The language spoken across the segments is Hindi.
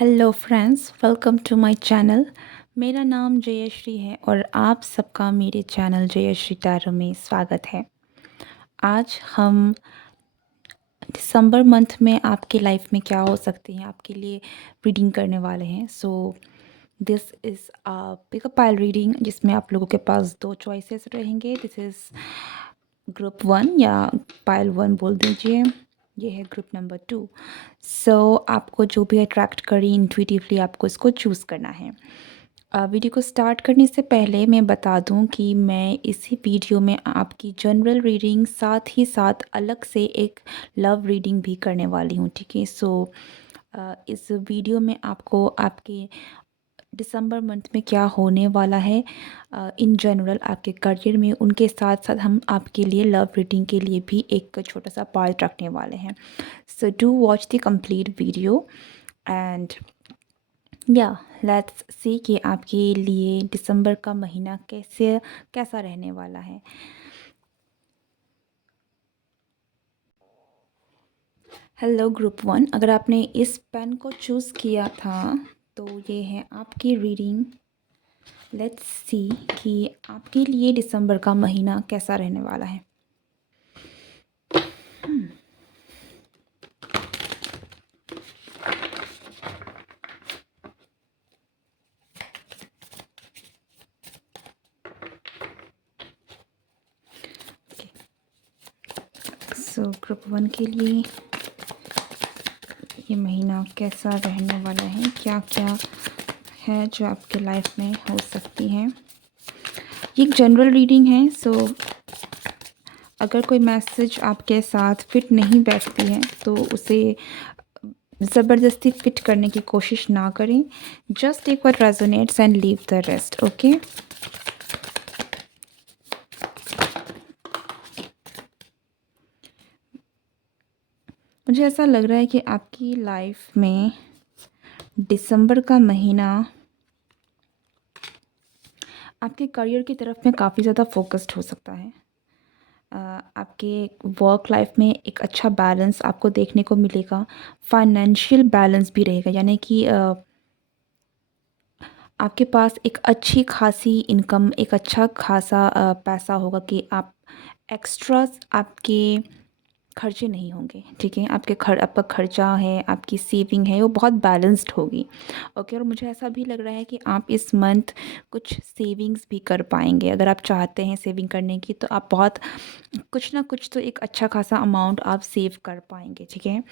Hello friends, welcome to my channel. मेरा नाम जयश्री है और आप सबका मेरे चैनल जयश्री टैरो में स्वागत है। आज हम दिसंबर मंथ में आपके लाइफ में क्या हो सकते हैं आपके लिए रीडिंग करने वाले हैं। सो this is a pickup pile reading जिसमें आप लोगों के पास दो चॉइसेस रहेंगे। दिस इज़ ग्रुप 1 या पाइल 1 बोल दीजिए। ये है ग्रुप नंबर 2। सो आपको जो भी अट्रैक्ट करे इंट्यूटिवली आपको इसको चूज़ करना है। वीडियो को स्टार्ट करने से पहले मैं बता दूं कि मैं इसी वीडियो में आपकी जनरल रीडिंग साथ ही साथ अलग से एक लव रीडिंग भी करने वाली हूं, ठीक है। सो इस वीडियो में आपको आपके दिसंबर मंथ में क्या होने वाला है इन जनरल आपके करियर में, उनके साथ साथ हम आपके लिए लव रीडिंग के लिए भी एक छोटा सा पार्ट रखने वाले हैं। So do watch the complete video and या लेट्स सी कि आपके लिए दिसंबर का महीना कैसा रहने वाला है। हेलो ग्रुप 1, अगर आपने इस पेन को चूज़ किया था तो ये है आपकी रीडिंग। लेट्स सी कि आपके लिए दिसंबर का महीना कैसा रहने वाला है। सो ग्रुप 1 के लिए ये महीना कैसा रहने वाला है, क्या क्या है जो आपके लाइफ में हो सकती हैं। ये एक जनरल रीडिंग है, सो अगर कोई मैसेज आपके साथ फिट नहीं बैठती है तो उसे ज़बरदस्ती फिट करने की कोशिश ना करें। Just take what resonates and leave the rest, okay. मुझे ऐसा लग रहा है कि आपकी लाइफ में दिसंबर का महीना आपके करियर की तरफ में काफ़ी ज़्यादा फोकस्ड हो सकता है। आपके वर्क लाइफ में एक अच्छा बैलेंस आपको देखने को मिलेगा। फाइनेंशियल बैलेंस भी रहेगा, यानी कि आपके पास एक अच्छी खासी इनकम, एक अच्छा खासा पैसा होगा कि आप एक्स्ट्रास आपके खर्चे नहीं होंगे, ठीक है। आपका खर्चा है, आपकी सेविंग है, वो बहुत बैलेंस्ड होगी, ओके। और मुझे ऐसा भी लग रहा है कि आप इस मंथ कुछ सेविंग्स भी कर पाएंगे। अगर आप चाहते हैं सेविंग करने की तो आप बहुत कुछ ना कुछ तो एक अच्छा खासा अमाउंट आप सेव कर पाएंगे, ठीक है।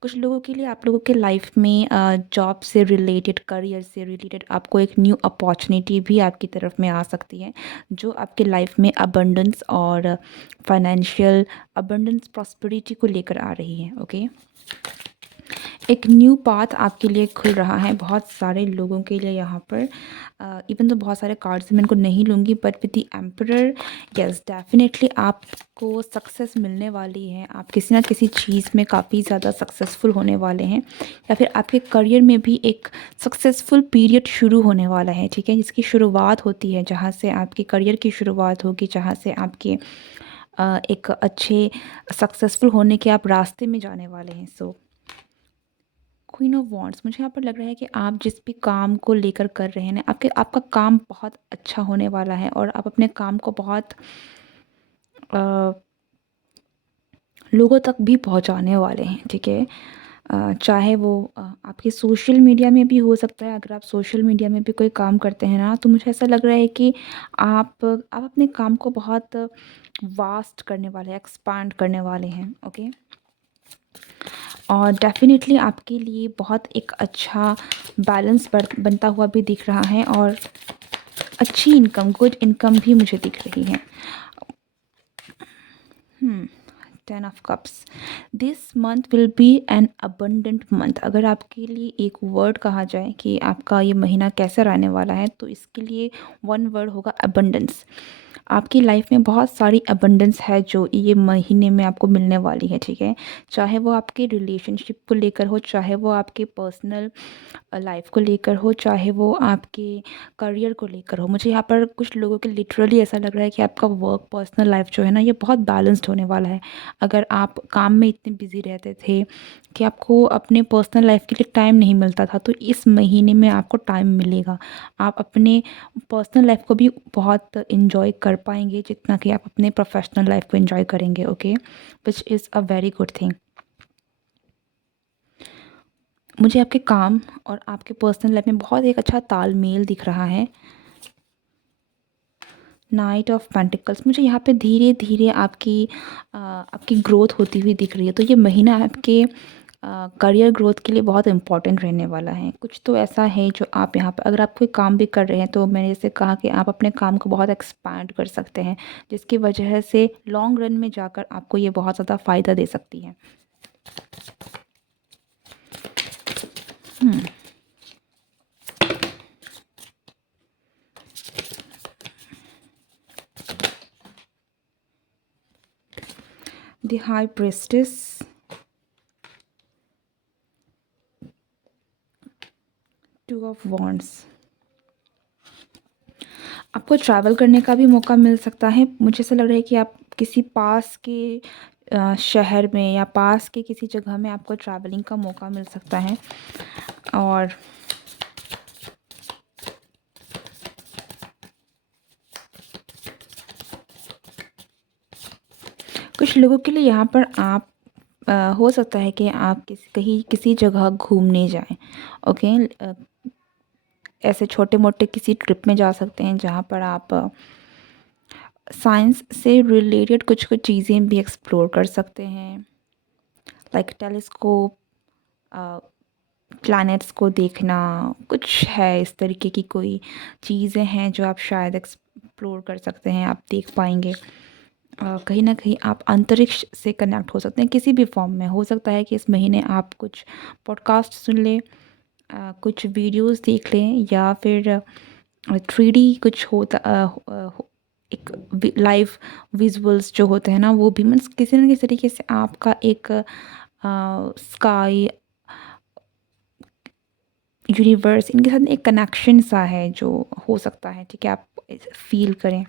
कुछ लोगों के लिए आप लोगों के लाइफ में जॉब से रिलेटेड, करियर से रिलेटेड आपको एक न्यू अपॉर्चुनिटी भी आपकी तरफ में आ सकती है जो आपके लाइफ में अबंडेंस और फाइनेंशियल अबंडेंस प्रॉस्पेरिटी को लेकर आ रही है, ओके। एक न्यू पाथ आपके लिए खुल रहा है बहुत सारे लोगों के लिए यहाँ पर। इवन तो बहुत सारे कार्ड्स मैं इनको नहीं लूँगी, but with the emperor, yes definitely आपको सक्सेस मिलने वाली है। आप किसी ना किसी चीज़ में काफ़ी ज़्यादा सक्सेसफुल होने वाले हैं, या फिर आपके करियर में भी एक सक्सेसफुल पीरियड शुरू होने वाला है, ठीक है। जिसकी शुरुआत होती है, जहाँ से आपके करियर की शुरुआत होगी, जहाँ से आपके एक अच्छे सक्सेसफुल होने के आप रास्ते में जाने वाले हैं। सो क्वीन ऑफ वॉन्ड्स, मुझे यहाँ पर लग रहा है कि आप जिस भी काम को लेकर कर रहे हैं ना, आपका काम बहुत अच्छा होने वाला है और आप अपने काम को बहुत अ, लोगों तक भी पहुँचाने वाले हैं, ठीक है। चाहे वो आपके सोशल मीडिया में भी हो सकता है। अगर आप सोशल मीडिया में भी कोई काम करते हैं ना, तो मुझे ऐसा लग रहा है कि आप अपने काम को बहुत वास्ट करने वाले हैं, एक्सपांड करने वाले हैं, ओके। और डेफ़िनेटली आपके लिए बहुत एक अच्छा बैलेंस बनता हुआ भी दिख रहा है और अच्छी इनकम, गुड इनकम भी मुझे दिख रही है। 10 of cups, this month will be an abundant month. अगर आपके लिए एक वर्ड कहा जाए कि आपका ये महीना कैसा रहने वाला है, तो इसके लिए वन वर्ड होगा अबंडेंस। आपकी लाइफ में बहुत सारी अबंडेंस है जो ये महीने में आपको मिलने वाली है, ठीक है। चाहे वो आपके रिलेशनशिप को लेकर हो, चाहे वो आपके पर्सनल लाइफ को लेकर हो, चाहे वो आपके करियर को लेकर हो। मुझे यहाँ पर कुछ लोगों के लिटरली ऐसा लग रहा है कि आपका वर्क पर्सनल लाइफ जो है ना, ये बहुत बैलेंस्ड होने वाला है। अगर आप काम में इतने बिजी रहते थे कि आपको अपने पर्सनल लाइफ के लिए टाइम नहीं मिलता था, तो इस महीने में आपको टाइम मिलेगा। आप अपने पर्सनल लाइफ को भी बहुत एंजॉय कर पाएंगे जितना कि आप अपने प्रोफेशनल लाइफ को एंजॉय करेंगे। Okay, which is a very good thing. मुझे आपके काम और आपके पर्सनल लाइफ में बहुत एक अच्छा तालमेल दिख रहा है। नाइट ऑफ पेंटिकल्स, मुझे यहाँ पे धीरे धीरे आपकी ग्रोथ होती हुई दिख रही है। तो ये महीना आपके करियर ग्रोथ के लिए बहुत इम्पोर्टेंट रहने वाला है। कुछ तो ऐसा है जो आप यहाँ पर, अगर आप कोई काम भी कर रहे हैं, तो मैंने जैसे कहा कि आप अपने काम को बहुत एक्सपैंड कर सकते हैं, जिसकी वजह से लॉन्ग रन में जाकर आपको ये बहुत ज़्यादा फ़ायदा दे सकती है। The high prestige, two of wands, आपको ट्रैवल करने का भी मौका मिल सकता है। मुझे ऐसा लग रहा है कि आप किसी पास के शहर में या पास के किसी जगह में आपको ट्रैवलिंग का मौका मिल सकता है। और कुछ लोगों के लिए यहाँ पर आप हो सकता है कि आप किसी जगह घूमने जाएं। ओके, ऐसे छोटे मोटे किसी ट्रिप में जा सकते हैं जहाँ पर आप साइंस से रिलेटेड कुछ कुछ चीज़ें भी एक्सप्लोर कर सकते हैं, लाइक टेलीस्कोप, प्लैनेट्स को देखना, कुछ है इस तरीके की कोई चीज़ें हैं जो आप शायद एक्सप्लोर कर सकते हैं, आप देख पाएंगे। कहीं ना कहीं आप अंतरिक्ष से कनेक्ट हो सकते हैं किसी भी फॉर्म में। हो सकता है कि इस महीने आप कुछ पॉडकास्ट सुन लें, कुछ वीडियोस देख लें, या फिर 3D कुछ होता एक लाइव विजुअल्स जो होते हैं ना, वो भी मीन्स किसी न किसी तरीके से आपका एक स्काई, यूनिवर्स, इनके साथ एक कनेक्शन सा है जो हो सकता है। ठीक है, आप फील करें।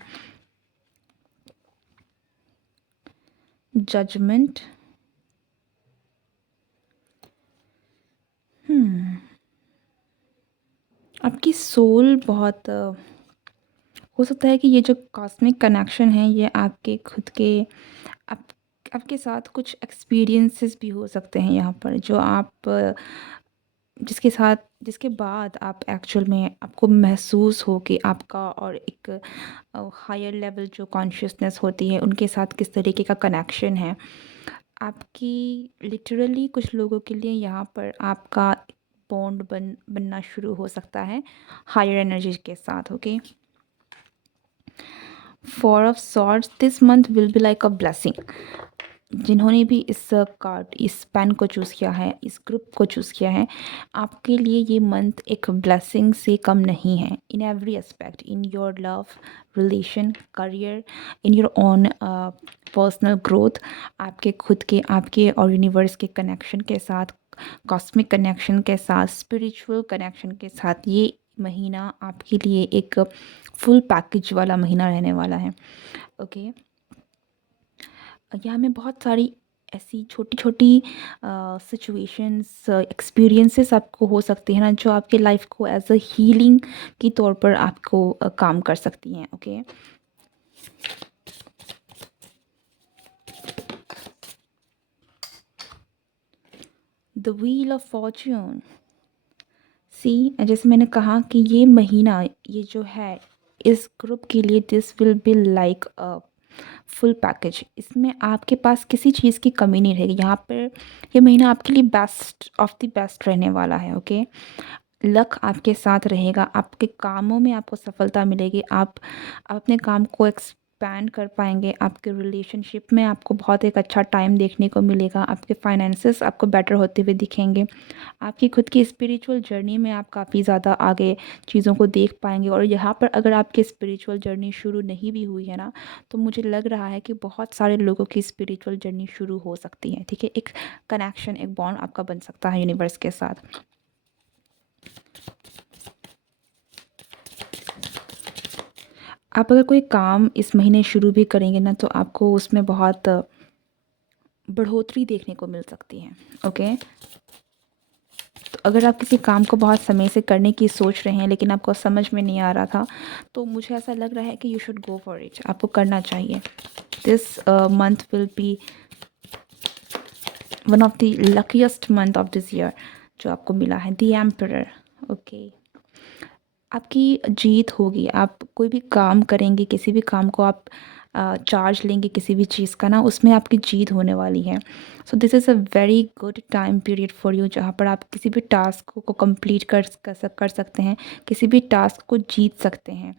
जजमेंट, आपकी सोल बहुत हो सकता है कि ये जो कॉस्मिक कनेक्शन है, ये आपके खुद के आप आपके साथ कुछ एक्सपीरियंसेस भी हो सकते हैं यहाँ पर, जो आप जिसके बाद आप एक्चुअल में आपको महसूस हो कि आपका और एक हायर लेवल जो कॉन्शियसनेस होती है उनके साथ किस तरीके का कनेक्शन है। आपकी लिटरली कुछ लोगों के लिए यहाँ पर आपका बॉन्ड बनना शुरू हो सकता है हायर एनर्जी के साथ। Okay, four of swords, this month will be like a blessing. जिन्होंने भी इस पेन को चूज़ किया है, इस ग्रुप को चूज़ किया है, आपके लिए ये मंथ एक ब्लेसिंग से कम नहीं है। In every aspect, in your love, relation, career, in your own personal growth, आपके खुद के, आपके और यूनिवर्स के कनेक्शन के साथ, कॉस्मिक कनेक्शन के साथ, स्पिरिचुअल कनेक्शन के साथ, ये महीना आपके लिए एक फुल पैकेज वाला महीना रहने वाला है। ओके, यहाँ में बहुत सारी ऐसी छोटी छोटी सिचुएशंस, एक्सपीरियंसेस आपको हो सकती हैं ना, जो आपके लाइफ को एज अ हीलिंग की तौर पर आपको काम कर सकती हैं। Okay, the wheel of fortune, see, जैसे मैंने कहा कि ये महीना, ये जो है, इस ग्रुप के लिए this will be like a full package. इसमें आपके पास किसी चीज़ की कमी नहीं रहेगी। यहाँ पर ये महीना आपके लिए बेस्ट ऑफ द बेस्ट रहने वाला है। ओके, लक आपके साथ रहेगा, आपके कामों में आपको सफलता मिलेगी, आप अपने काम को एक्सपैंड कर पाएंगे, आपके रिलेशनशिप में आपको बहुत एक अच्छा टाइम देखने को मिलेगा, आपके फाइनेंसेस आपको बेटर होते हुए दिखेंगे, आपकी खुद की स्पिरिचुअल जर्नी में आप काफ़ी ज़्यादा आगे चीज़ों को देख पाएंगे। और यहाँ पर अगर आपकी स्पिरिचुअल जर्नी शुरू नहीं भी हुई है ना, तो मुझे लग रहा है कि बहुत सारे लोगों की स्पिरिचुअल जर्नी शुरू हो सकती है। ठीक है, एक कनेक्शन, एक बॉन्ड आपका बन सकता है यूनिवर्स के साथ। आप अगर कोई काम इस महीने शुरू भी करेंगे ना, तो आपको उसमें बहुत बढ़ोतरी देखने को मिल सकती है। ओके, तो अगर आप किसी काम को बहुत समय से करने की सोच रहे हैं लेकिन आपको समझ में नहीं आ रहा था, तो मुझे ऐसा लग रहा है कि you should go for it, आपको करना चाहिए। This month will B one of the luckiest month of this year जो आपको मिला है, द एम्परर। ओके, आपकी जीत होगी। आप कोई भी काम करेंगे, किसी भी काम को आप चार्ज लेंगे किसी भी चीज़ का ना, उसमें आपकी जीत होने वाली है। सो this is a very good time period for you, जहाँ पर आप किसी भी टास्क को कंप्लीट कर सकते हैं, किसी भी टास्क को जीत सकते हैं,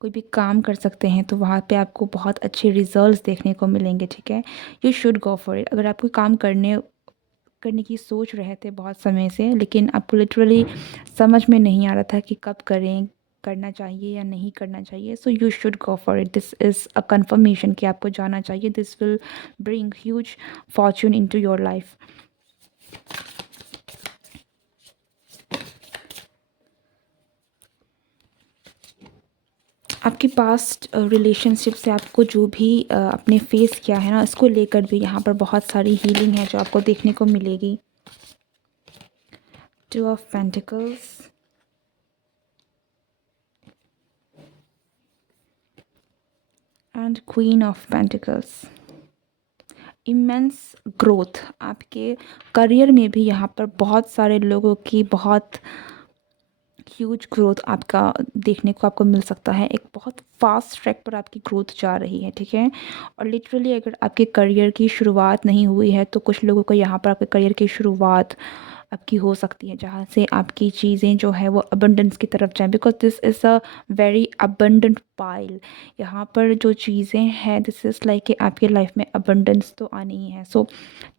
कोई भी काम कर सकते हैं, तो वहाँ पे आपको बहुत अच्छे रिजल्ट्स देखने को मिलेंगे। ठीक है, you should go for it. अगर आप कोई काम करने करने की सोच रहे थे बहुत समय से, लेकिन आपको लिटरली समझ में नहीं आ रहा था कि कब करें, करना चाहिए या नहीं करना चाहिए, so you should go for it. This is a conformation कि आपको जाना चाहिए। This will bring huge Fortune into your life. आपकी पास्ट रिलेशनशिप से आपको जो भी आपने फेस किया है ना, इसको लेकर भी यहाँ पर बहुत सारी हीलिंग है जो आपको देखने को मिलेगी। Two of pentacles, and queen of pentacles. Immense growth, आपके करियर में भी यहाँ पर बहुत सारे लोगों की बहुत ह्यूज ग्रोथ आपका देखने को आपको मिल सकता है। एक बहुत फास्ट ट्रैक पर आपकी ग्रोथ जा रही है। ठीक है, और लिटरली अगर आपके करियर की शुरुआत नहीं हुई है, तो कुछ लोगों को यहाँ पर आपके करियर की शुरुआत आपकी हो सकती है, जहाँ से आपकी चीज़ें जो है वो अबंडेंस की तरफ जाएं, because this is a very abundant pile. यहाँ पर जो चीज़ें हैं, दिस इज़ लाइक कि आपकी लाइफ में अबंडेंस तो आनी ही है। सो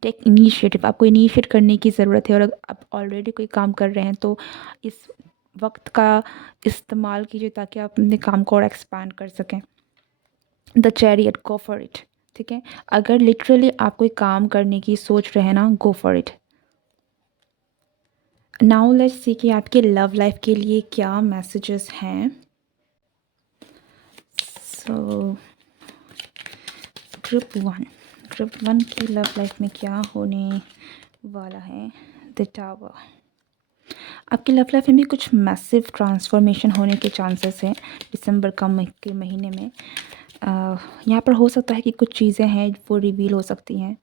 टेक इनिशिएटिव, आपको इनिशिएट करने की ज़रूरत है। और अगर आप ऑलरेडी कोई काम कर रहे हैं, तो इस वक्त का इस्तेमाल कीजिए ताकि आप अपने काम को और एक्सपांड कर सकें। The chariot, go for it. ठीक है, अगर लिटरली आप कोई काम करने की सोच रहे हैं ना, go for it. Now let's see कि आपके लव लाइफ के लिए क्या मैसेजेस हैं। सो ग्रुप वन की लव लाइफ में क्या होने वाला है। द टावर, आपकी लव लाइफ में भी कुछ मैसिव ट्रांसफॉर्मेशन होने के चांसेस हैं दिसंबर के महीने में। यहाँ पर हो सकता है कि कुछ चीज़ें हैं वो रिवील हो सकती हैं,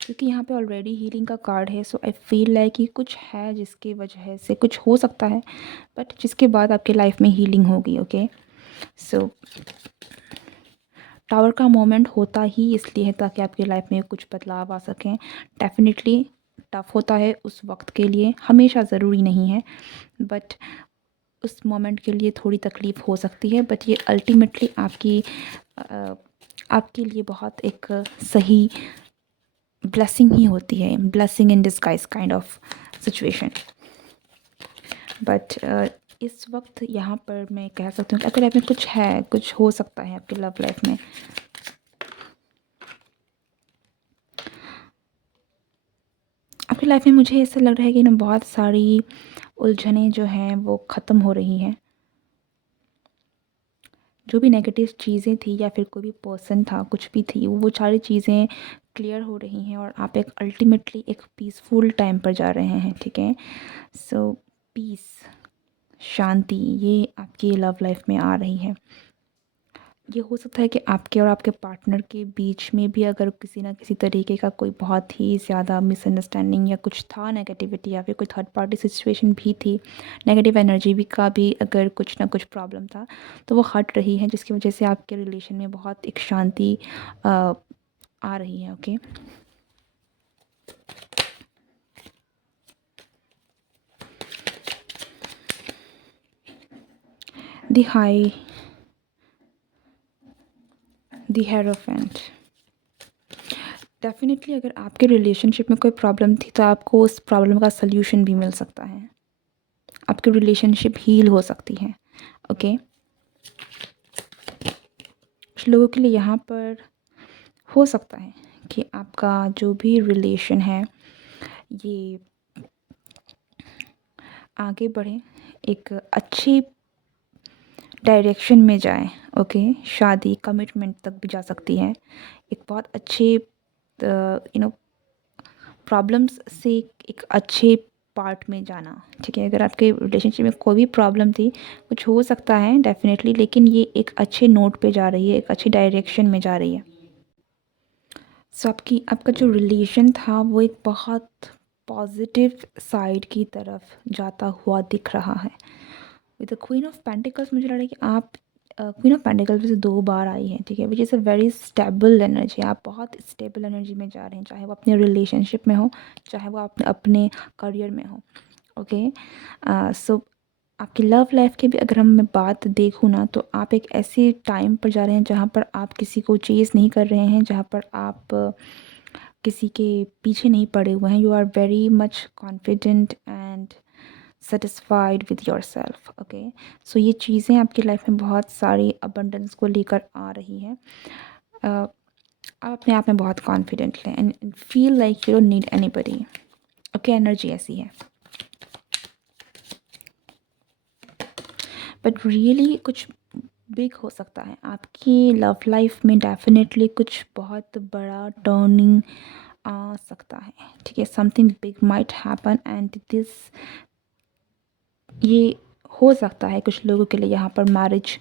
क्योंकि यहाँ पे ऑलरेडी हीलिंग का कार्ड है। सो आई फील लाइक कि कुछ है जिसकी वजह से कुछ हो सकता है, बट जिसके बाद आपके लाइफ में हीलिंग होगी। ओके, सो टावर का मोमेंट होता ही इसलिए है ताकि आपकी लाइफ में कुछ बदलाव आ सकें। डेफिनेटली टफ होता है उस वक्त के लिए, हमेशा ज़रूरी नहीं है, बट उस मोमेंट के लिए थोड़ी तकलीफ़ हो सकती है, बट ये अल्टीमेटली आपके लिए बहुत एक सही ब्लेसिंग ही होती है, blessing in disguise kind of situation. But इस वक्त यहाँ पर मैं कह सकती हूँ कि आपकी लाइफ में कुछ है, कुछ हो सकता है आपकी लव लाइफ में। आपकी लाइफ में मुझे ऐसा लग रहा है कि ना बहुत सारी उलझनें जो हैं वो ख़त्म हो रही हैं। जो भी नेगेटिव चीज़ें थी या फिर कोई भी पर्सन था, कुछ भी थी, वो सारी चीज़ें क्लियर हो रही हैं और आप एक अल्टीमेटली एक पीसफुल टाइम पर जा रहे हैं। ठीक है, सो पीस, शांति, ये आपकी लव लाइफ में आ रही है। ये हो सकता है कि आपके और आपके पार्टनर के बीच में भी अगर किसी ना किसी तरीके का कोई बहुत ही ज़्यादा मिसअंडरस्टैंडिंग या कुछ था, नेगेटिविटी या फिर कोई थर्ड पार्टी सिचुएशन भी थी, नेगेटिव एनर्जी भी का भी अगर कुछ ना कुछ प्रॉब्लम था, तो वो हट रही है, जिसकी वजह से आपके रिलेशन में बहुत एक शांति आ रही है। Okay, the high, the hierophant. Definitely अगर आपके रिलेशनशिप में कोई प्रॉब्लम थी, तो आपको उस प्रॉब्लम का सल्यूशन भी मिल सकता है, आपकी रिलेशनशिप हील हो सकती है। ओके, कुछ लोगों के लिए यहाँ पर हो सकता है कि आपका जो भी रिलेशन है ये आगे बढ़े, एक अच्छी डायरेक्शन में जाए, ओके। शादी कमिटमेंट तक भी जा सकती है। एक बहुत अच्छे प्रॉब्लम्स से एक अच्छे पार्ट में जाना, ठीक है। अगर आपके रिलेशनशिप में कोई भी प्रॉब्लम थी, कुछ हो सकता है डेफिनेटली, लेकिन ये एक अच्छे नोट पे जा रही है, एक अच्छी डायरेक्शन में जा रही है। सो आपका जो रिलेशन था वो एक बहुत पॉजिटिव साइड की तरफ जाता हुआ दिख रहा है। With the queen of pentacles मुझे लग रहा है कि आप क्वीन ऑफ पेंटिकल्स वैसे 2 बार आई है, ठीक है, which is a very stable energy. आप बहुत स्टेबल एनर्जी में जा रहे हैं, चाहे वो अपने रिलेशनशिप में हो, चाहे वो अपने अपने करियर में हो, ओके। सो आपकी लव लाइफ की भी अगर हम मैं बात देखूँ ना, तो आप एक ऐसे टाइम पर जा रहे हैं जहाँ पर आप किसी को चेज़ नहीं कर रहे हैं, जहाँ पर आप किसी के पीछे नहीं पड़े हुए हैं। You are very much confident and satisfied with yourself, okay. So ये चीज़ें आपकी लाइफ में बहुत सारी अबंडेंस को लेकर आ रही हैं। आप अपने आप में बहुत कॉन्फिडेंट हैं and feel like you don't need anybody, okay. Energy ऐसी है। बट रियली कुछ बिग हो सकता है आपकी लव लाइफ में, डेफिनेटली कुछ बहुत बड़ा टर्निंग आ सकता है, ठीक है। Something big might happen and this, ये हो सकता है कुछ लोगों के लिए यहाँ पर मैरिज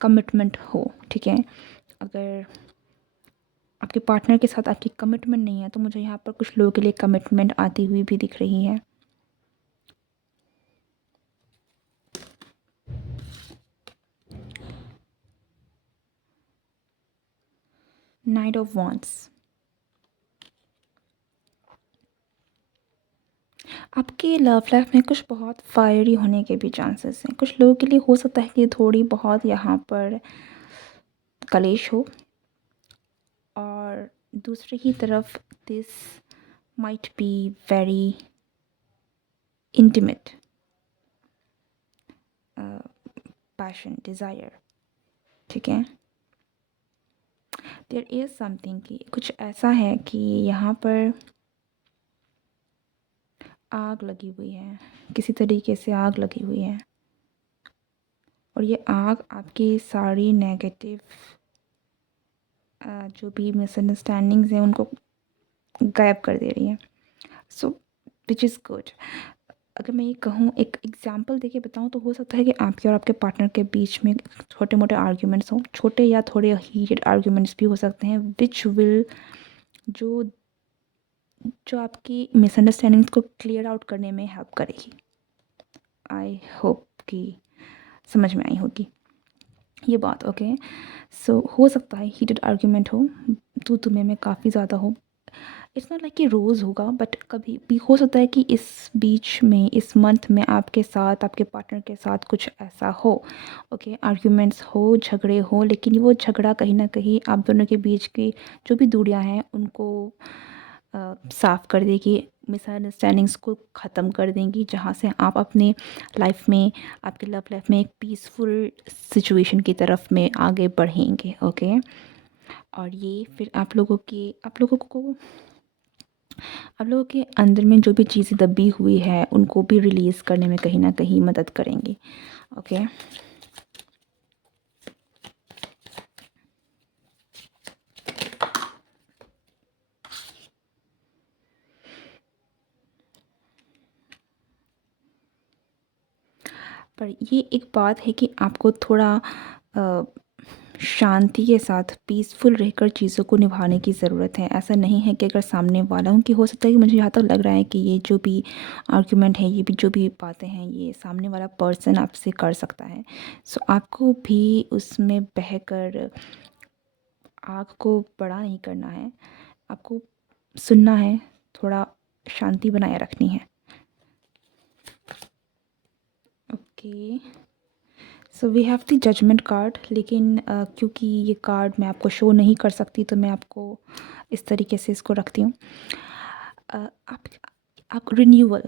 कमिटमेंट हो, ठीक है। अगर आपके पार्टनर के साथ आपकी कमिटमेंट नहीं है, तो मुझे यहाँ पर कुछ लोगों के लिए कमिटमेंट आती हुई भी दिख रही है। नाइट ऑफ वॉन्ड्स, आपके लव लाइफ में कुछ बहुत फायरी होने के भी चांसेस हैं। कुछ लोगों के लिए हो सकता है कि थोड़ी बहुत यहाँ पर कलेश हो, और दूसरी ही तरफ this might be very intimate passion desire, ठीक है। देयर इज़ समथिंग कि कुछ ऐसा है कि यहाँ पर आग लगी हुई है, किसी तरीके से आग लगी हुई है, और ये आग आपकी सारी नेगेटिव जो भी मिसअंडरस्टैंडिंग्स हैं उनको गायब कर दे रही है। सो विच इज़ गुड। अगर मैं ये कहूँ, एक एग्जांपल देके बताऊँ, तो हो सकता है कि आपके और आपके पार्टनर के बीच में छोटे मोटे आर्ग्यूमेंट्स हों, छोटे या थोड़े हीटेड आर्ग्यूमेंट्स भी हो सकते हैं, विच विल जो जो आपकी मिसअंडरस्टैंडिंग्स को क्लियर आउट करने में हेल्प करेगी। आई होप कि समझ में आई होगी ये बात, ओके। सो हो सकता है हीटेड आर्ग्यूमेंट हो, तू तुम्हें में काफ़ी ज़्यादा हो। इट्स नॉट लाइक कि रोज़ होगा, बट कभी भी हो सकता है कि इस बीच में, इस मंथ में आपके साथ, आपके पार्टनर के साथ कुछ ऐसा हो, ओके। आर्ग्यूमेंट्स हो, झगड़े हो, लेकिन वो झगड़ा कहीं ना कहीं आप दोनों के बीच की जो भी दूरियां हैं उनको साफ़ कर देगी, मिसअंडरस्टैंडिंग्स को ख़त्म कर देंगी, जहाँ से आप अपने लाइफ में, आपके लव लाइफ में एक पीसफुल सिचुएशन की तरफ में आगे बढ़ेंगे, ओके। और ये फिर आप लोगों के अंदर में जो भी चीज़ें दबी हुई है उनको भी रिलीज़ करने में कहीं ना कहीं मदद करेंगी, ओके। पर ये एक बात है कि आपको थोड़ा अ, शांति के साथ पीसफुल रहकर चीज़ों को निभाने की ज़रूरत है। ऐसा नहीं है कि अगर सामने वाला, कि हो सकता है कि मुझे यहाँ तक लग रहा है कि ये जो भी आर्ग्यूमेंट है, ये भी जो भी बातें हैं, ये सामने वाला पर्सन आपसे कर सकता है। सो आपको भी उसमें बहकर आग को बड़ा नहीं करना है, आपको सुनना है, थोड़ा शांति बनाए रखनी है, okay. So we have the judgement card, लेकिन क्योंकि ये कार्ड मैं आपको शो नहीं कर सकती, तो मैं आपको इस तरीके से इसको रखती हूँ। आप रिन्यूअल,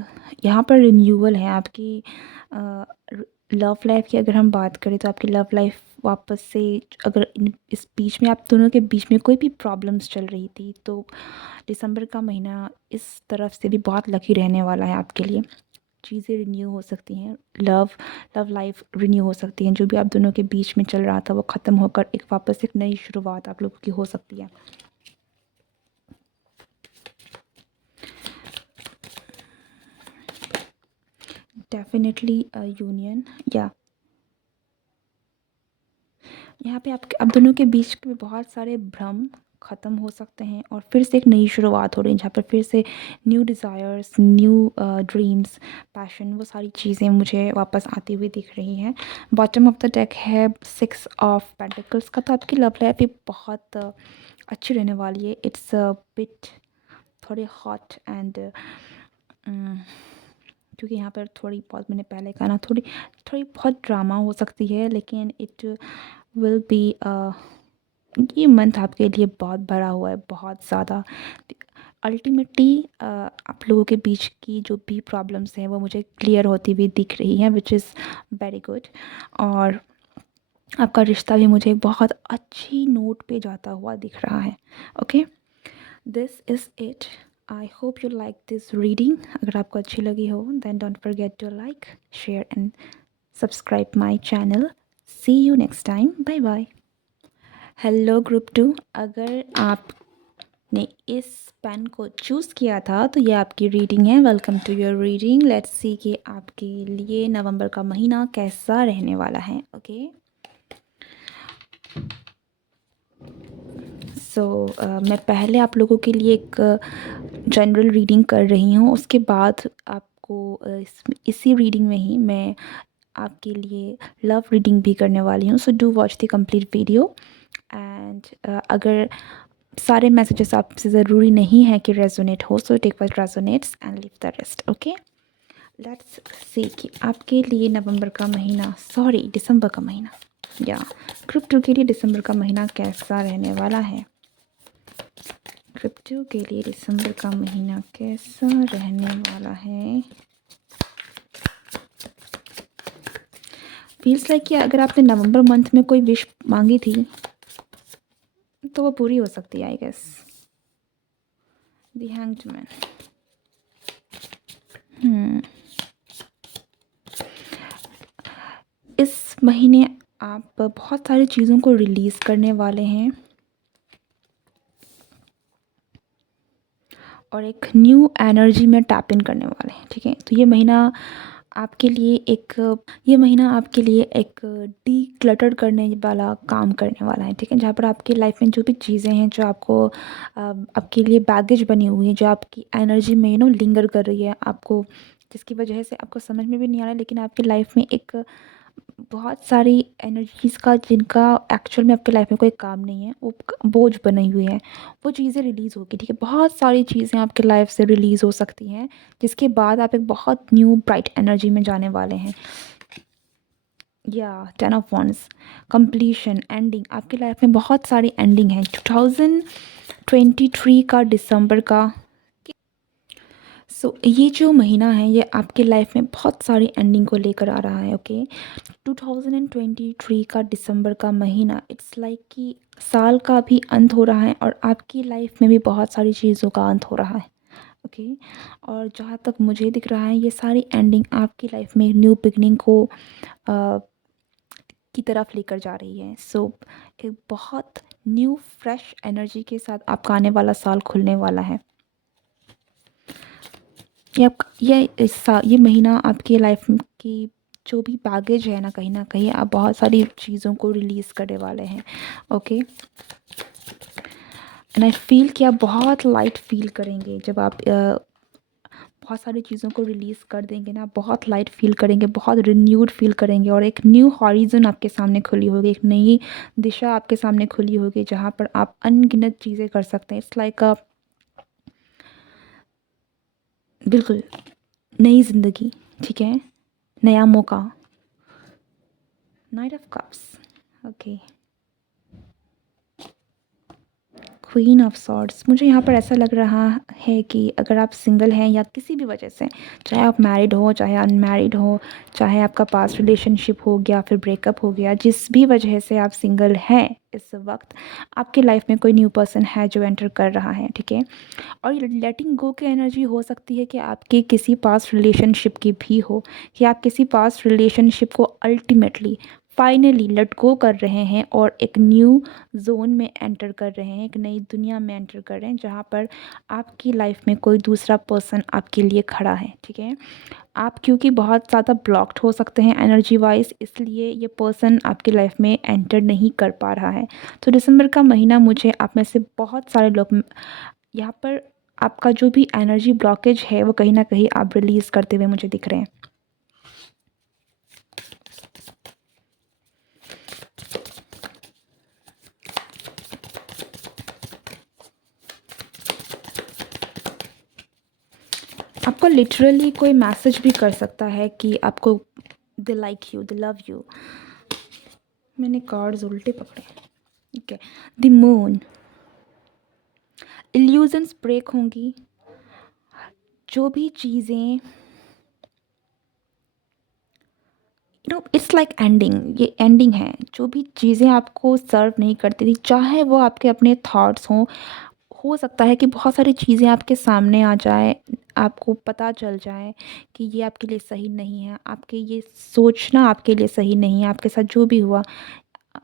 यहाँ पर रिन्यूअल है आपकी लव लाइफ की। अगर हम बात करें तो आपकी लव लाइफ वापस से, अगर इस बीच में आप दोनों के बीच में कोई भी प्रॉब्लम्स चल रही थी, तो दिसंबर का महीना इस तरफ से भी बहुत लकी रहने वाला है आपके लिए। चीज़ें रिन्यू हो सकती हैं, लव लाइफ रिन्यू हो सकती है, जो भी आप दोनों के बीच में चल रहा था वो ख़त्म होकर एक वापस एक नई शुरुआत आप लोगों की हो सकती है। डेफिनेटली यूनियन, या यहाँ पे आप दोनों के बीच में बहुत सारे भ्रम ख़त्म हो सकते हैं और फिर से एक नई शुरुआत हो रही है, जहाँ पर फिर से new desires, new dreams, passion, वो सारी चीज़ें मुझे वापस आती हुई दिख रही हैं। बॉटम ऑफ द डेक है 6 ऑफ पेंटिकल्स का, तो आपकी लव लाइफ भी बहुत अच्छी रहने वाली है। इट्स बिट थोड़ी हॉट एंड क्योंकि यहाँ पर थोड़ी बहुत, मैंने पहले कहा ना, थोड़ी थोड़ी बहुत ड्रामा हो सकती है, लेकिन इट विल बी ये मंथ आपके लिए बहुत भरा हुआ है, बहुत ज़्यादा। अल्टीमेटली आप लोगों के बीच की जो भी प्रॉब्लम्स हैं वो मुझे क्लियर होती हुई दिख रही हैं, विच इज़ वेरी गुड। और आपका रिश्ता भी मुझे बहुत अच्छी नोट पे जाता हुआ दिख रहा है। Okay, this is it. I hope you like this reading. अगर आपको अच्छी लगी हो then don't forget to like, share and subscribe my channel. See you next time, bye bye. Hello group 2, अगर आपने इस पेन को चूज़ किया था तो ये आपकी रीडिंग है। Welcome to your reading. Let's see कि आपके लिए नवंबर का महीना कैसा रहने वाला है। ओके, सो मैं पहले आप लोगों के लिए एक जनरल रीडिंग कर रही हूँ, उसके बाद आपको इसी रीडिंग में ही मैं आपके लिए लव रीडिंग भी करने वाली हूँ। So do watch the complete video and अगर सारे मैसेजेस आपसे ज़रूरी नहीं है कि रेजोनेट हो, so take what resonates and leave the rest. Okay, let's see कि आपके लिए नवंबर का महीना, सॉरी दिसंबर का महीना, या ग्रुप 2 के लिए दिसंबर का महीना कैसा रहने वाला है। ग्रुप 2 के लिए दिसंबर का महीना कैसा रहने वाला है। फील्स लाइक कि अगर आपने नवंबर मंथ में कोई विश मांगी थी तो वो पूरी हो सकती है, I guess. The hanged man. इस महीने आप बहुत सारी चीज़ों को रिलीज़ करने वाले हैं और एक न्यू एनर्जी में टैप इन करने वाले हैं। ठीक है, तो ये महीना आपके लिए एक डी क्लटर करने वाला काम करने वाला है। ठीक है, जहाँ पर आपकी लाइफ में जो भी चीज़ें हैं जो आपको आपके लिए बैगेज बनी हुई है, जो आपकी एनर्जी में लिंगर कर रही है, आपको जिसकी वजह से आपको समझ में भी नहीं आ रहा है, लेकिन आपकी लाइफ में एक बहुत सारी एनर्जीज़ का जिनका एक्चुअल में आपकी लाइफ में कोई काम नहीं है, वो बोझ बनी हुई है, वो चीज़ें रिलीज़ होगी। ठीक है, बहुत सारी चीज़ें आपके लाइफ से रिलीज़ हो सकती हैं, जिसके बाद आप एक बहुत न्यू ब्राइट एनर्जी में जाने वाले हैं। या 10 ऑफ वॉन्ड्स, कंप्लीशन, एंडिंग, आपकी लाइफ में बहुत सारी एंडिंग है। 2023 का दिसंबर का, ये जो महीना है ये आपकी लाइफ में बहुत सारी एंडिंग को लेकर आ रहा है। ओके, 2023 का दिसंबर का महीना, इट्स लाइक कि साल का भी अंत हो रहा है और आपकी लाइफ में भी बहुत सारी चीज़ों का अंत हो रहा है। ओके, और जहाँ तक मुझे दिख रहा है ये सारी एंडिंग आपकी लाइफ में न्यू बिगनिंग को की तरफ लेकर जा रही है। एक बहुत न्यू फ्रेश एनर्जी के साथ आपका आने वाला साल खुलने वाला है। ये महीना आपकी लाइफ की जो भी बैगेज है ना कहीं आप बहुत सारी चीज़ों को रिलीज़ करने वाले हैं। ओके, एंड आई फील कि आप बहुत लाइट फील करेंगे जब आप बहुत सारी चीज़ों को रिलीज़ कर देंगे ना, बहुत लाइट फील करेंगे, बहुत रिन्यूड फील करेंगे और एक न्यू हॉरिज़न आपके सामने खुली होगी, एक नई दिशा आपके सामने खुली होगी जहाँ पर आप अनगिनत चीज़ें कर सकते हैं। इट्स लाइक अ बिल्कुल नई ज़िंदगी। ठीक है, नया मौका। Night of cups. Okay, queen of swords, मुझे यहाँ पर ऐसा लग रहा है कि अगर आप सिंगल हैं या किसी भी वजह से, चाहे आप मैरिड हो चाहे अनमैरिड हो, चाहे आपका पास्ट रिलेशनशिप हो गया फिर ब्रेकअप हो गया, जिस भी वजह से आप सिंगल हैं इस वक्त, आपकी लाइफ में कोई न्यू पर्सन है जो एंटर कर रहा है, ठीक है। और ये लेटिंग गो की एनर्जी हो सकती है कि आपके किसी पास्ट रिलेशनशिप की भी हो, कि आप किसी पास्ट रिलेशनशिप को अल्टीमेटली फाइनली लेट गो कर रहे हैं और एक न्यू जोन में एंटर कर रहे हैं, एक नई दुनिया में एंटर कर रहे हैं जहाँ पर आपकी लाइफ में कोई दूसरा पर्सन आपके लिए खड़ा है, ठीक है। आप क्योंकि बहुत ज़्यादा ब्लॉक्ड हो सकते हैं एनर्जी वाइज, इसलिए ये पर्सन आपकी लाइफ में एंटर नहीं कर पा रहा है। तो दिसंबर का महीना मुझे आप में से बहुत सारे लोग यहाँ पर, आपका जो भी एनर्जी ब्लॉकेज है वो कहीं ना कहीं आप रिलीज़ करते हुए मुझे दिख रहे हैं। आपको लिटरली कोई मैसेज भी कर सकता है कि आपको they like you, they love you. मैंने कार्ड्स उल्टे पकड़े, ठीक है। द मून, इल्यूजन्स ब्रेक होंगी, जो भी चीज़ें, इट्स लाइक एंडिंग, ये एंडिंग है। जो भी चीज़ें आपको सर्व नहीं करती थी, चाहे वो आपके अपने थॉट्स हों, हो सकता है कि बहुत सारी चीज़ें आपके सामने आ जाए, आपको पता चल जाए कि ये आपके लिए सही नहीं है, आपके ये सोचना आपके लिए सही नहीं है, आपके साथ जो भी हुआ,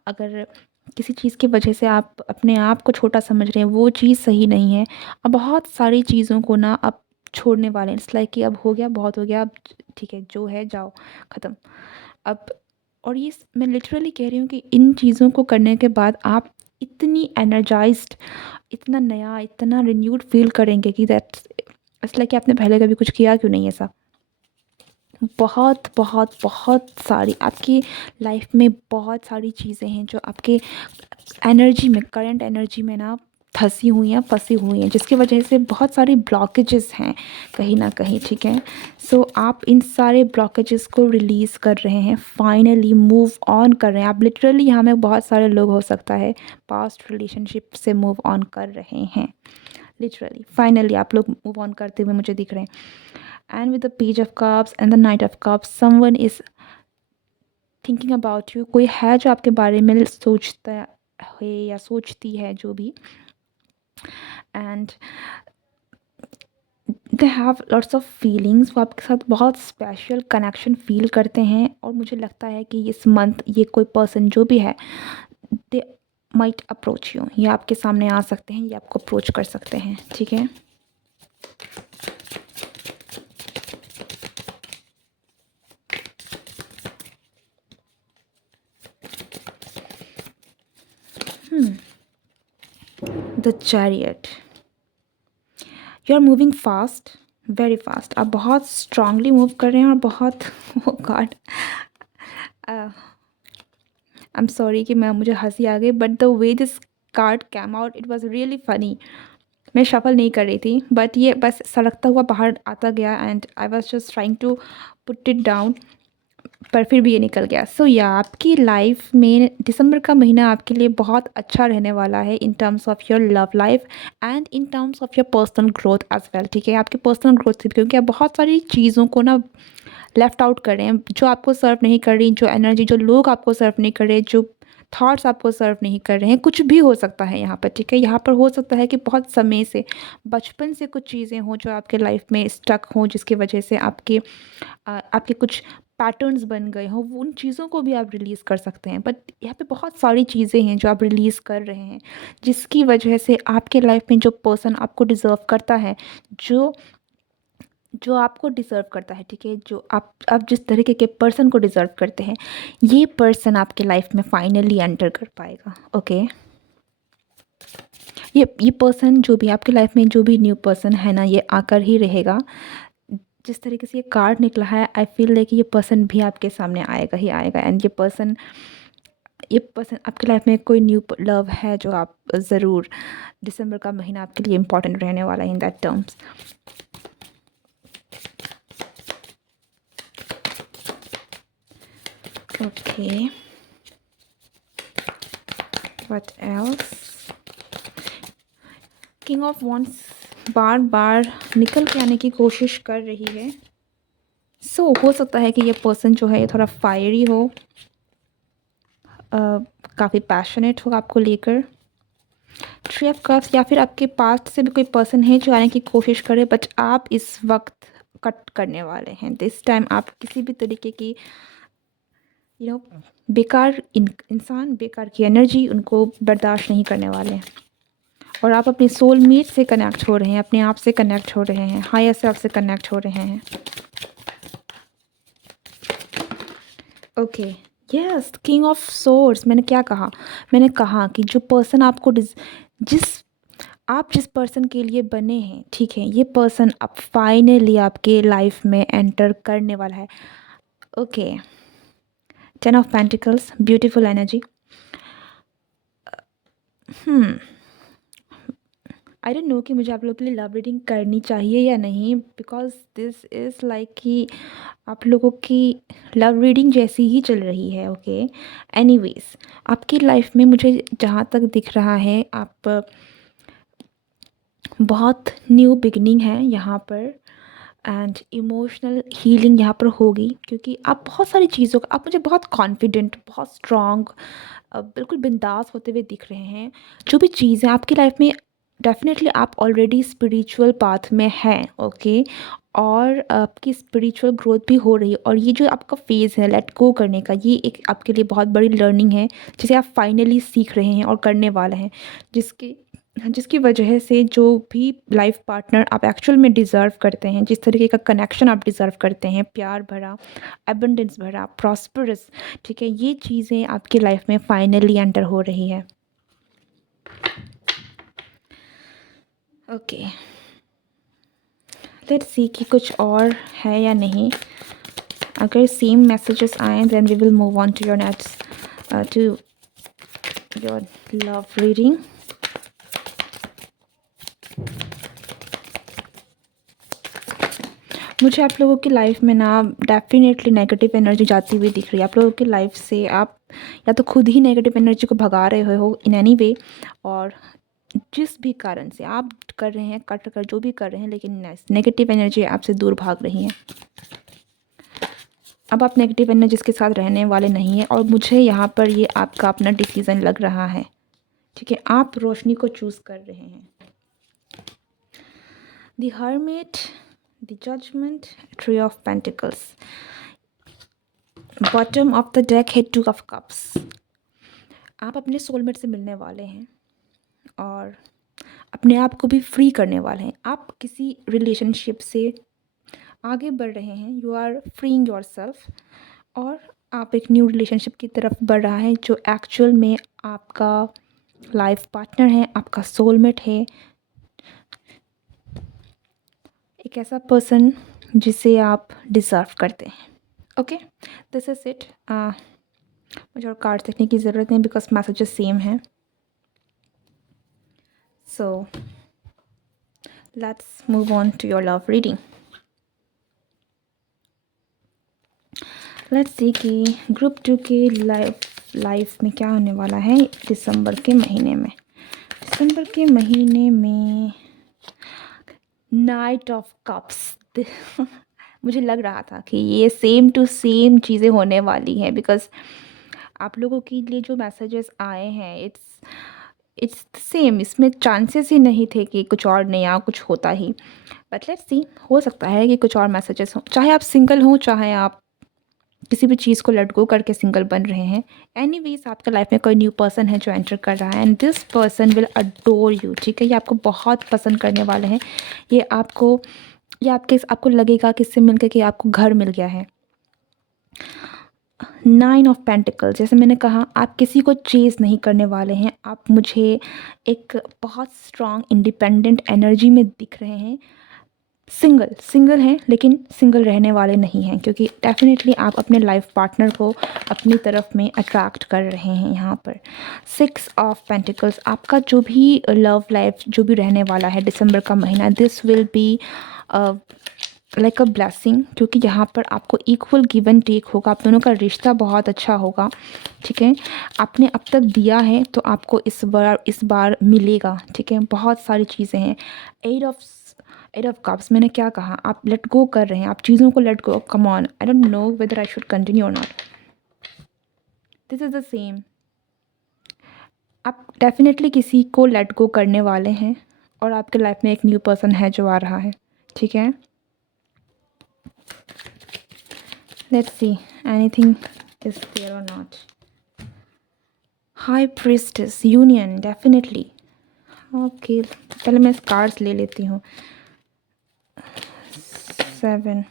अगर किसी चीज़ की वजह से आप अपने आप को छोटा समझ रहे हैं, वो चीज़ सही नहीं है। अब बहुत सारी चीज़ों को ना आप छोड़ने वाले हैं, इट्स लाइक कि अब हो गया, बहुत हो गया, अब ठीक है, जो है जाओ, ख़त्म। अब, और ये मैं लिटरली कह रही हूँ कि इन चीज़ों को करने के बाद आप इतनी एनर्जाइज्ड, इतना नया, इतना रिन्यूड फील करेंगे कि दैट्स इट्स लाइक कि आपने पहले कभी कुछ किया क्यों नहीं ऐसा। बहुत बहुत बहुत सारी आपकी लाइफ में बहुत सारी चीज़ें हैं जो आपके एनर्जी में, करंट एनर्जी में ना फंसी हुई हैं, फंसी हुई हैं, जिसकी वजह से बहुत सारी ब्लॉकेजेस हैं कहीं ना कहीं, ठीक है। सो आप इन सारे ब्लॉकेजेस को रिलीज़ कर रहे हैं, फाइनली मूव ऑन कर रहे हैं आप। लिटरली यहाँ में बहुत सारे लोग हो सकता है पास्ट रिलेशनशिप से मूव ऑन कर रहे हैं, लिटरली फाइनली आप लोग मूव ऑन करते हुए मुझे दिख रहे हैं। And with the page of cups and the night of cups, someone is thinking about you, कोई है जो आपके बारे में सोचता है या सोचती है जो भी, and they have lots of feelings, वो आपके साथ बहुत स्पेशल कनेक्शन फील करते हैं। और मुझे लगता है कि इस मंथ ये कोई पर्सन जो भी है, दे माइट अप्रोच यू, ये आपके सामने आ सकते हैं, ये आपको अप्रोच कर सकते हैं, ठीक है। The chariot, you are moving fast, very fast, आप बहुत स्ट्रांगली मूव कर रहे हैं और बहुत oh god, I am sorry कि मैं, मुझे हंसी आ गई, but the way this card came out it was really funny. मैं शफल नहीं कर रही थी, बट ये बस सड़कता हुआ बाहर आता गया and I was just trying to put it down, पर फिर भी ये निकल गया। सो या आपकी लाइफ में दिसंबर का महीना आपके लिए बहुत अच्छा रहने वाला है in terms of your love life and in terms of your personal growth as well, ठीक है। आपकी पर्सनल ग्रोथ से, क्योंकि आप बहुत सारी चीज़ों को ना लेफ़्ट आउट कर रहे हैं, जो आपको सर्व नहीं कर रही, जो एनर्जी, जो लोग आपको सर्व नहीं कर रहे, जो थॉट्स आपको सर्व नहीं कर रहे हैं, कुछ भी हो सकता है यहाँ पर, ठीक है। यहाँ पर हो सकता है कि बहुत समय से, बचपन से कुछ चीज़ें हों जो आपके लाइफ में स्टक हों, जिसकी वजह से आपके कुछ पैटर्न्स बन गए हों, उन चीज़ों को भी आप रिलीज़ कर सकते हैं। बट यहाँ पे बहुत सारी चीज़ें हैं जो आप रिलीज़ कर रहे हैं, जिसकी वजह से आपके लाइफ में जो पर्सन आपको डिज़र्व करता है, जो जो आपको डिज़र्व करता है, ठीक है, जो आप जिस तरीके के पर्सन को डिज़र्व करते हैं, ये पर्सन आपके लाइफ में फाइनली एंटर कर पाएगा, ओके। ये पर्सन जो भी आपके लाइफ में, जो भी न्यू पर्सन है ना, ये आकर ही रहेगा। जिस तरीके से ये कार्ड निकला है, आई फील लाइक ये पर्सन भी आपके सामने आएगा ही आएगा, एंड ये पर्सन आपकी लाइफ में कोई न्यू लव है जो आप ज़रूर, दिसंबर का महीना आपके लिए इम्पोर्टेंट रहने वाला है in that terms. Okay. What else? King of wands बार बार निकल के आने की कोशिश कर रही है। हो सकता है कि ये पर्सन जो है ये थोड़ा फायरी हो, काफ़ी पैशनेट हो आपको लेकर। थ्री ऑफ कप्स, या फिर आपके पास्ट से भी कोई पर्सन है जो आने की कोशिश करे, बट आप इस वक्त कट करने वाले हैं। दिस टाइम आप किसी भी तरीके की बेकार इंसान, बेकार की एनर्जी उनको बर्दाश्त नहीं करने वाले हैं। और आप अपने सोलमेट से कनेक्ट हो रहे हैं, अपने आप से कनेक्ट हो रहे हैं, हायर सेल्फ से कनेक्ट हो रहे हैं। Okay, yes, king of swords. मैंने क्या कहा? मैंने कहा कि जो पर्सन आपको जिस पर्सन के लिए बने हैं, ठीक है, ये पर्सन अब फाइनली आपके लाइफ में एंटर करने वाला है। Okay, 10 of pentacles, beautiful energy. I don't no कि मुझे आप लोगों के लिए लव रीडिंग करनी चाहिए या नहीं, बिकॉज दिस इज़ लाइक कि आप लोगों की लव रीडिंग जैसी ही चल रही है। ओके, एनीवेज, आपकी लाइफ में मुझे जहाँ तक दिख रहा है, आप बहुत न्यू बिगनिंग है यहाँ पर, एंड इमोशनल हीलिंग यहाँ पर होगी, क्योंकि आप बहुत सारी चीज़ों का, आप मुझे बहुत कॉन्फिडेंट, बहुत स्ट्रॉन्ग, बिल्कुल बिंदास होते हुए दिख रहे हैं। जो भी चीज़ें आपकी लाइफ में, डेफिनेटली आप ऑलरेडी स्पिरिचुअल पाथ में हैं। ओके, और आपकी स्पिरिचुअल ग्रोथ भी हो रही है, और ये जो आपका फेज़ है लेट गो करने का, ये एक आपके लिए बहुत बड़ी लर्निंग है, जिसे आप फाइनली सीख रहे हैं और करने वाले हैं, जिसकी वजह से जो भी लाइफ पार्टनर आप एक्चुअल में डिज़र्व करते हैं, जिस तरीके का कनेक्शन आप डिज़र्व करते हैं, प्यार भरा, एबंडेंस भरा, प्रॉस्परस, ठीक है, ये चीज़ें आपकी लाइफ में फाइनली एंटर हो रही है। ओके, लेट्स सी कि कुछ और है या नहीं। अगर सेम मैसेजेस आए, then we will move on to your next, to your love reading. मुझे आप लोगों की लाइफ में ना डेफिनेटली नेगेटिव एनर्जी जाती हुई दिख रही है। आप लोगों की लाइफ से आप या तो खुद ही नेगेटिव एनर्जी को भगा रहे हो इन एनी वे, और जिस भी कारण से आप कर रहे हैं, कट कर जो भी कर रहे हैं, लेकिन नेगेटिव एनर्जी आपसे दूर भाग रही है। अब आप नेगेटिव एनर्जी के साथ रहने वाले नहीं हैं, और मुझे यहाँ पर ये आपका अपना डिसीज़न लग रहा है, ठीक है, आप रोशनी को चूज़ कर रहे हैं। The hermit, the judgement, three of pentacles, bottom of the deck है टू ऑफ कप्स। आप अपने सोलमेट से मिलने वाले हैं और अपने आप को भी फ्री करने वाले हैं। आप किसी रिलेशनशिप से आगे बढ़ रहे हैं, you are freeing yourself, और आप एक न्यू रिलेशनशिप की तरफ बढ़ रहा है, जो एक्चुअल में आपका लाइफ पार्टनर है, आपका सोलमेट है, एक ऐसा पर्सन जिसे आप डिज़र्व करते हैं। Okay, this is it. मुझे और कार्ड देखने की ज़रूरत नहीं, बिकॉज मैसेजेस सेम हैं। So let's move on to your love reading. Let's see कि ग्रुप 2 के लाइफ में क्या होने वाला है दिसंबर के महीने में। दिसंबर के महीने में नाइट ऑफ कप्स। मुझे लग रहा था कि ये सेम टू सेम चीज़ें होने वाली हैं, बिकॉज आप लोगों के लिए जो मैसेजेस आए हैं, इट्स सेम। इसमें चांसेस ही नहीं थे कि कुछ और नया कुछ होता ही, बट लेट्स सी, हो सकता है कि कुछ और मैसेजेस हों, चाहे आप सिंगल हों, चाहे आप किसी भी चीज़ को लेट गो करके सिंगल बन रहे हैं। एनीवेज, आपके लाइफ में कोई न्यू पर्सन है जो एंटर कर रहा है, and this person will adore you, ठीक है, ये आपको बहुत पसंद करने वाले हैं। ये आपको लगेगा कि इससे मिलकर कि आपको घर मिल गया है। 9 ऑफ पेंटिकल, जैसे मैंने कहा, आप किसी को चेज़ नहीं करने वाले हैं। आप मुझे एक बहुत स्ट्रॉन्ग इंडिपेंडेंट एनर्जी में दिख रहे हैं। सिंगल हैं, लेकिन सिंगल रहने वाले नहीं हैं, क्योंकि डेफिनेटली आप अपने लाइफ पार्टनर को अपनी तरफ में अट्रैक्ट कर रहे हैं यहाँ पर। 6 ऑफ पेंटिकल्स, आपका जो भी लव लाइफ जो भी रहने वाला है दिसंबर का महीना, this will be like a blessing, क्योंकि यहाँ पर आपको इक्वल गिव एंड टेक होगा, आप दोनों का रिश्ता बहुत अच्छा होगा, ठीक है। आपने अब तक दिया है तो आपको इस बार मिलेगा, ठीक है। बहुत सारी चीज़ें हैं। एट ऑफ कप्स, मैंने क्या कहा, आप लेट गो कर रहे हैं, आप चीज़ों को let go, come on, I don't know whether I should continue और not, this is the same. आप डेफिनेटली किसी को लेट गो करने वाले हैं और आपके लाइफ में एक न्यू पर्सन है जो आ रहा है, ठीक है। Let's see anything is there और not. High priestess, union, definitely. Okay, पहले मैं कार्ड्स ले लेती हूँ। 7,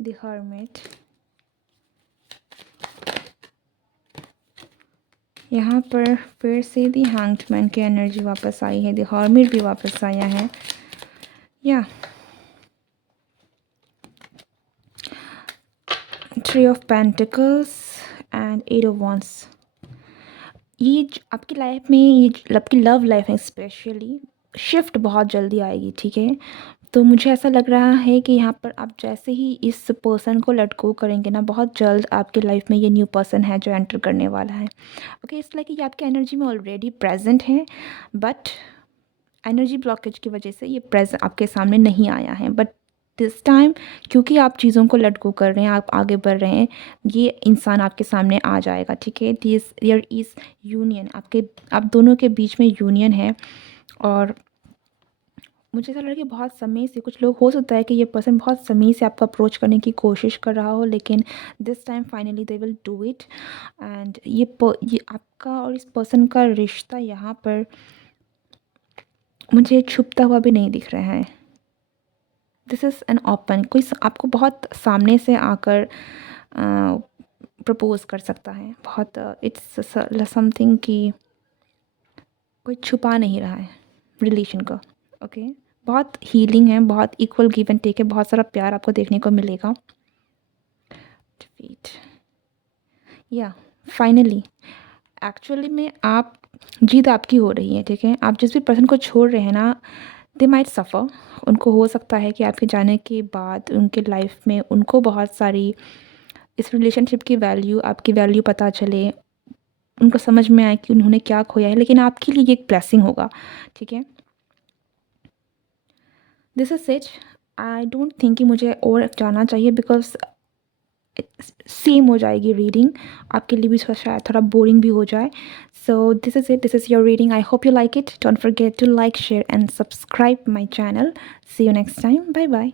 द हर्मिट, यहाँ पर फिर से दी हैंग्ड की एनर्जी वापस आई है, द हर्मिट भी वापस आया है, या three of pentacles and 8 of wands. ये आपकी लाइफ में, ये आपकी लव लाइफ में स्पेशली शिफ्ट बहुत जल्दी आएगी, ठीक है। तो मुझे ऐसा लग रहा है कि यहाँ पर आप जैसे ही इस पर्सन को लेट गो करेंगे ना, बहुत जल्द आपकी लाइफ में ये न्यू पर्सन है जो एंटर करने वाला है। ओके, इसलिए कि ये आपकी एनर्जी में ऑलरेडी प्रेजेंट है, बट एनर्जी ब्लॉकेज की वजह से ये प्रेजेंट आपके सामने नहीं आया है। बट दिस टाइम, क्योंकि आप चीज़ों को लेट गो कर रहे हैं, आप आगे बढ़ रहे हैं, ये इंसान आपके सामने आ जाएगा, ठीक है। दिस देयर इज़ यूनियन, आप दोनों के बीच में यूनियन है। और मुझे ऐसा लगा कि बहुत समय से, कुछ लोग, हो सकता है कि ये पर्सन बहुत समय से आपको अप्रोच करने की कोशिश कर रहा हो, लेकिन this time finally they will do it. And ये आपका और इस पर्सन का रिश्ता यहाँ पर मुझे छुपता हुआ भी नहीं दिख रहा है। दिस इज़ एन ओपन, कोई आपको बहुत सामने से आकर प्रपोज कर सकता है, बहुत इट्स समथिंग कि कोई छुपा नहीं रहा है रिलेशन को, ओके। बहुत हीलिंग है, बहुत इक्वल गिव एंड टेक है, बहुत सारा प्यार आपको देखने को मिलेगा। डिफीट, या फाइनली एक्चुअली में आप, जीत आपकी हो रही है, ठीक है। आप जिस भी पर्सन को छोड़ रहे हैं ना, दे माइट सफ़र, उनको हो सकता है कि आपके जाने के बाद उनके लाइफ में उनको बहुत सारी इस रिलेशनशिप की वैल्यू, आपकी वैल्यू पता चले, उनको समझ में आए कि उन्होंने क्या खोया है, लेकिन आपके लिए ये एक ब्लेसिंग होगा, ठीक है। This is it. I don't think कि मुझे और जाना चाहिए, बिकॉज सेम हो जाएगी रीडिंग, आपके लिए भी शायद थोड़ा बोरिंग भी हो जाए। So this is it, this is your reading, I hope you like it. Don't forget to like, share and subscribe my channel. See you next time, bye bye.